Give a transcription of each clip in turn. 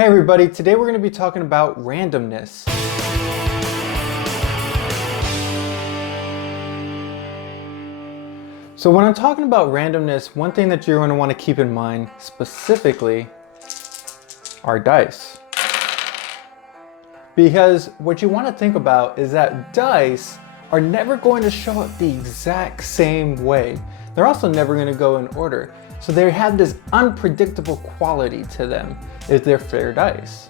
Hey everybody, today we're going to be talking about randomness. So when I'm talking about randomness, one thing that you're going to want to keep in mind specifically are dice. Because what you want to think about is that dice are never going to show up the exact same way. They're also never going to go in order. So they have this unpredictable quality to them if they're fair dice.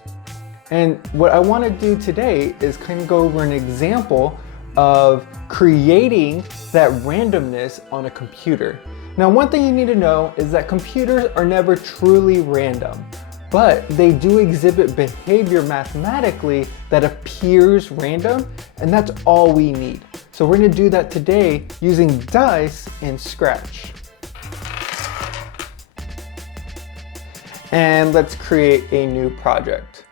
And what I want to do today is kind of go over an example of creating that randomness on a computer. Now, one thing you need to know is that computers are never truly random, but they do exhibit behavior mathematically that appears random, and that's all we need. So we're going to do that today using dice in Scratch. And let's create a new project.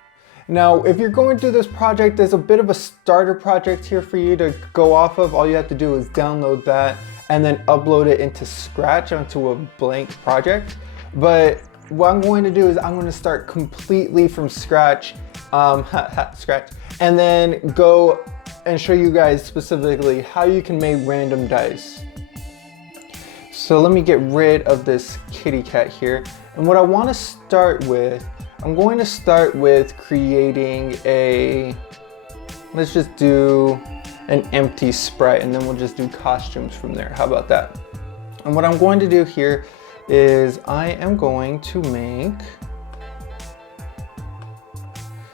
Now, if you're going through this project, there's a bit of a starter project here for you to go off of. All you have to do is download that and then upload it into Scratch onto a blank project. But what I'm going to do is I'm going to start completely from scratch, scratch, and then go and show you guys specifically how you can make random dice. So let me get rid of this kitty cat here. And what I want to start with, I'm going to start with creating let's just do an empty sprite, and then we'll just do costumes from there. How about that? And what I'm going to do here is I am going to make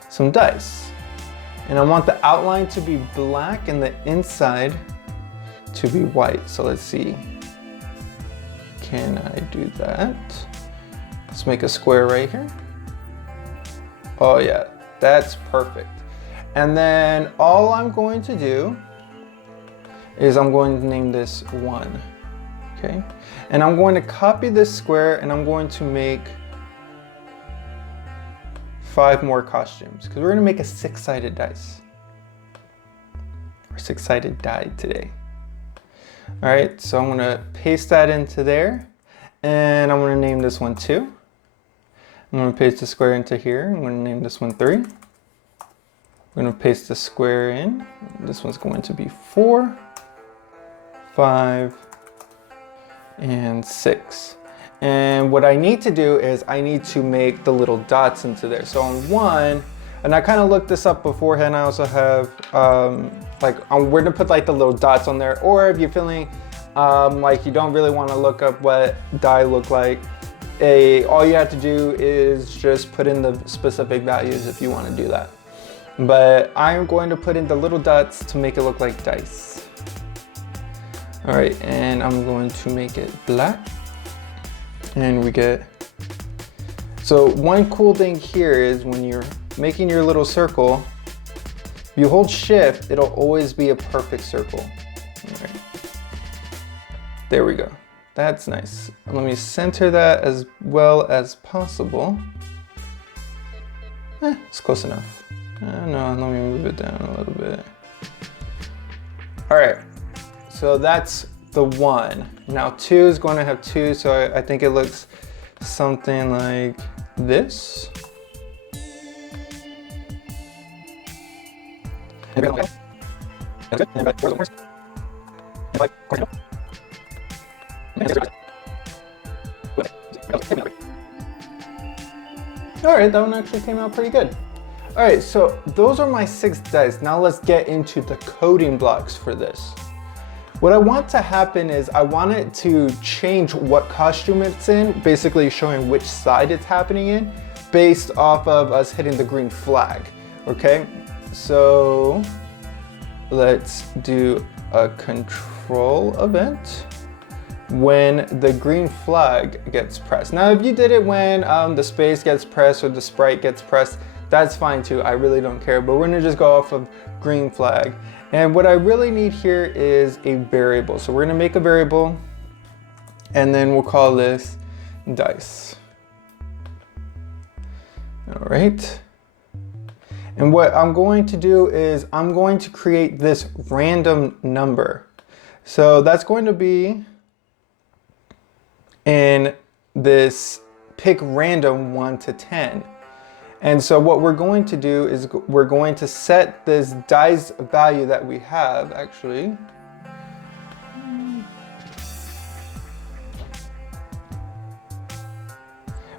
some dice. And I want the outline to be black and the inside to be white. So let's see. Can I do that? Let's make a square right here. Oh yeah, that's perfect. And then all I'm going to do is I'm going to name this 1. Okay? And I'm going to copy this square and I'm going to make 5 more costumes because we're going to make a 6-sided dice. Or 6-sided die today. All right, so I'm going to paste that into there and I'm going to name this one 2. I'm going to paste the square into here. I'm going to name this one 3. I'm going to paste the square in. This one's going to be 4, 5, and 6. And what I need to do is I need to make the little dots into there. So on 1, and I kind of looked this up beforehand, I also have where to put like the little dots on there. Or if you're feeling like you don't really want to look up what die look like, all you have to do is just put in the specific values if you want to do that. But I'm going to put in the little dots to make it look like dice. All right, and I'm going to make it black. And we get, so one cool thing here is when you're making your little circle, if you hold shift, it'll always be a perfect circle. All right. There we go. That's nice. Let me center that as well as possible. It's close enough. No, let me move it down a little bit. All right, so that's the 1. Now 2 is going to have 2, so I think it looks something like this. All right, that one actually came out pretty good. All right, so those are my 6 dice. Now let's get into the coding blocks for this. What I want to happen is I want it to change what costume it's in, basically showing which side it's happening in, based off of us hitting the green flag, okay? So let's do a control event when the green flag gets pressed. Now, if you did it when the space gets pressed or the sprite gets pressed, that's fine too. I really don't care, but we're gonna just go off of green flag. And what I really need here is a variable. So we're gonna make a variable and then we'll call this dice. All right. And what I'm going to do is I'm going to create this random number. So that's going to be in this pick random 1 to 10. And so what we're going to do is we're going to set this dice value that we have, actually.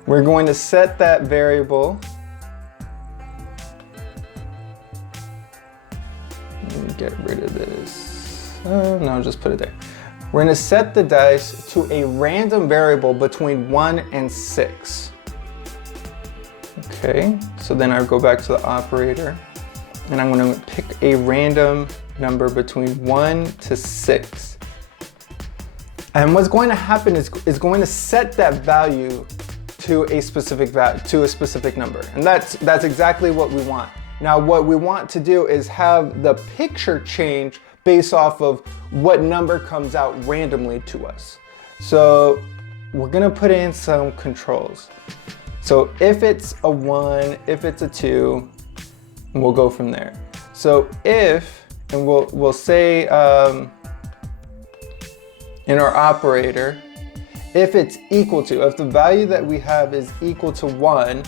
We're going to set that variable. Let me get rid of this. No, just put it there. We're going to set the dice to a random variable between 1 and 6. Okay, so then I go back to the operator and I'm going to pick a random number between 1 to 6. And what's going to happen is going to set that value to a specific number. And that's exactly what we want. Now what we want to do is have the picture change based off of what number comes out randomly to us. So we're gonna put in some controls. So if it's a 1, if it's a 2, we'll go from there. So if, and we'll say in our operator, if it's equal to, if the value that we have is equal to 1,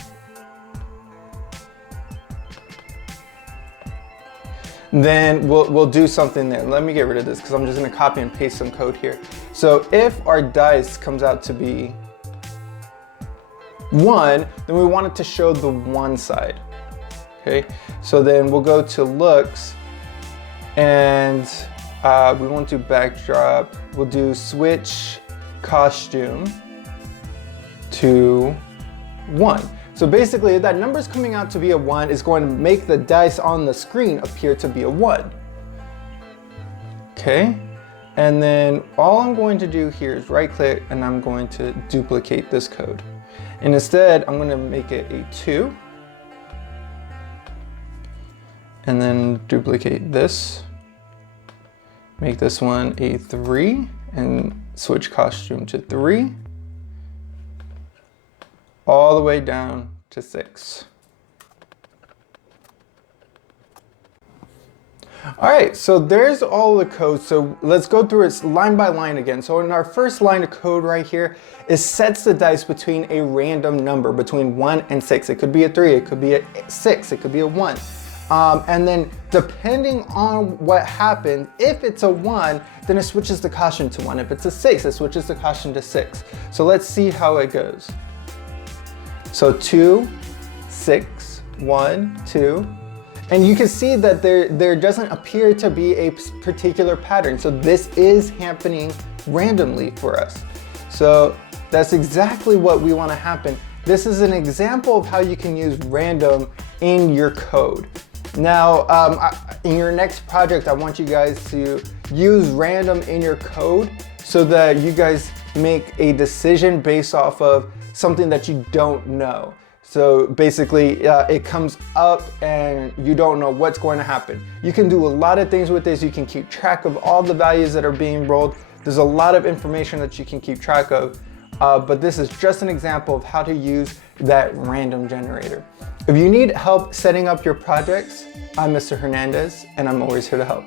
then we'll do something there. Let me get rid of this because I'm just gonna copy and paste some code here. So if our dice comes out to be 1, then we want it to show the 1 side. Okay, so then we'll go to looks and we won't do backdrop. We'll do switch costume to 1. So basically, if that number is coming out to be a 1, it's going to make the dice on the screen appear to be a 1. Okay, and then all I'm going to do here is right click and I'm going to duplicate this code. And instead, I'm going to make it a 2. And then duplicate this. Make this one a 3 and switch costume to 3. All the way down to 6. All right, so there's all the code. So let's go through it line by line again. So in our first line of code right here, it sets the dice between a random number between 1 and 6. It could be a 3, it could be a 6, it could be a 1. And then depending on what happened, if it's a 1, then it switches the costume to 1. If it's a 6, it switches the costume to 6. So let's see how it goes. So 2, 6, 1, 2. And you can see that there doesn't appear to be a particular pattern. So this is happening randomly for us. So that's exactly what we want to happen. This is an example of how you can use random in your code. Now, in your next project, I want you guys to use random in your code so that you guys make a decision based off of something that you don't know. So basically, it comes up and you don't know what's going to happen. You can do a lot of things with this. You can keep track of all the values that are being rolled. There's a lot of information that you can keep track of, but this is just an example of how to use that random generator. If you need help setting up your projects, I'm Mr. Hernandez, and I'm always here to help.